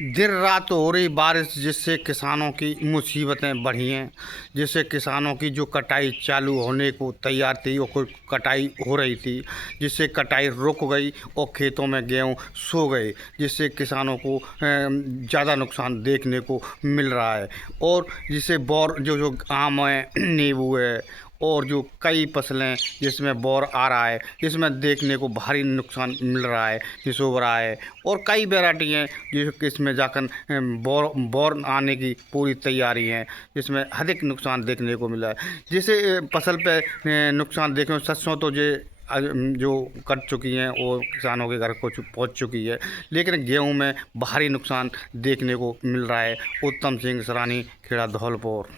दिन रात हो रही बारिश जिससे किसानों की मुसीबतें बढ़ी हैं। जिससे किसानों की जो कटाई चालू होने को तैयार थी और कोई कटाई हो रही थी, जिससे कटाई रुक गई और खेतों में गेहूँ सो गए, जिससे किसानों को ज़्यादा नुकसान देखने को मिल रहा है। और जिससे बौर जो जो आम है, नींबू है और जो कई फसलें जिसमें बौर आ रहा है, इसमें देखने को भारी नुकसान मिल रहा है, जिस हो रहा है। और कई वैरायटी हैं जिस इसमें जाकर बौर बौर आने की पूरी तैयारी है, जिसमें अधिक नुकसान देखने को मिला है। जिसे फसल पे नुकसान देखने सरसों तो जो कट चुकी हैं और किसानों के घर को पहुंच चुकी है, लेकिन गेहूं में भारी नुकसान देखने को मिल रहा है। उत्तम सिंह सरानी, खेड़ा धौलपुर।